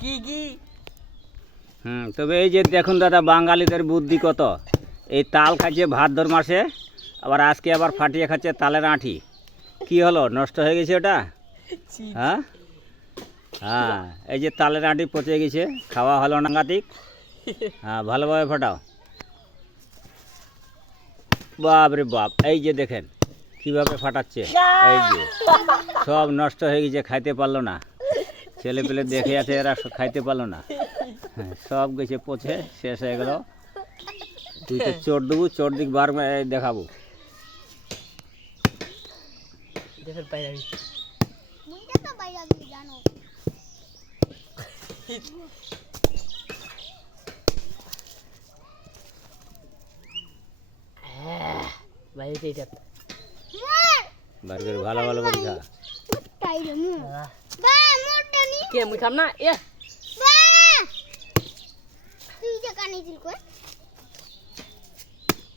কি কি তবে এই যে দেখুন দাদা, বাঙালিদের বুদ্ধি কত। এই তাল খাচ্ছে ভাদ্র মাসে, আবার আজকে আবার ফাটিয়ে খাচ্ছে তালের আঁঠি। কি হলো, নষ্ট হয়ে গেছে ওটা? হ্যাঁ হ্যাঁ, এই যে তালের আঁঠি পচে গেছে, খাওয়া হলো না গাতিক। হ্যাঁ, ভালোভাবে ফাটাও। বাপ রে বাপ, এই যে দেখেন কীভাবে ফাটাচ্ছে। এই যে সব নষ্ট হয়ে গেছে, খাইতে পারলো না। ছেলে পেলে দেখে আছে, এরা খাইতে পারলো না। হ্যাঁ, সব গেছে পচে, শেষ হয়ে গেল। তুই তো চোর দেবো, চোর দিক বার দেখাবো। বার্গার ভালো ভালো করে খা। কে মুই খাম না এ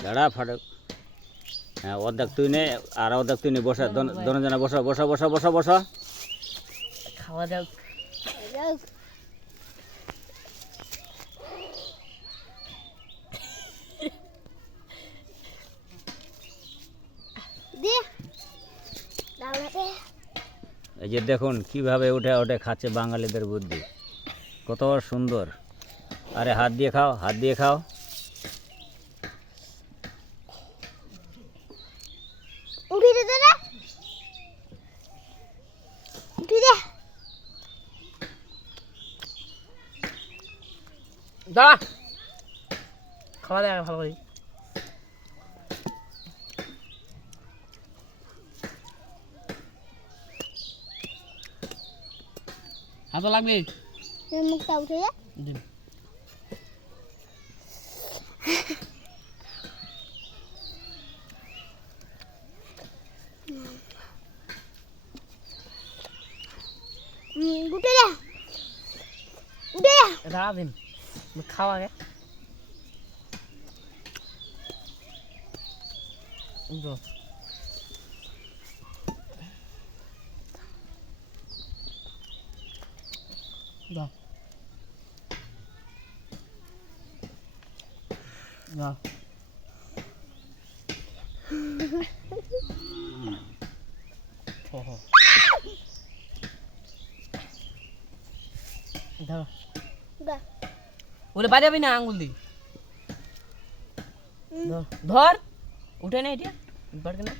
দাঁড়া ফাটক। হ্যাঁ, অর্ধেক তুই নে আর অর্ধেক তুই নে। বসা, দোনো বসো বসো বসো বসো বসো। খাওয়া দাও। এই যে দেখুন কিভাবে উঠে উঠে খাচ্ছে, বাঙালিদের বুদ্ধি কত সুন্দর। আরে হাত দিয়ে খাও, হাত দিয়ে খাও। দাঁড়া, খাওয়া দাওয়া ভালো করি। হাত লাগবে, মুখটা উঠে যা। উঠে যা, উঠে যা। দাঁড়া দিন, খাওয়া গে। দাও দাও। বলে বাড়ি যাবি না আঙ্গুল দি। ধর, উঠে না এটা বাড়কে না।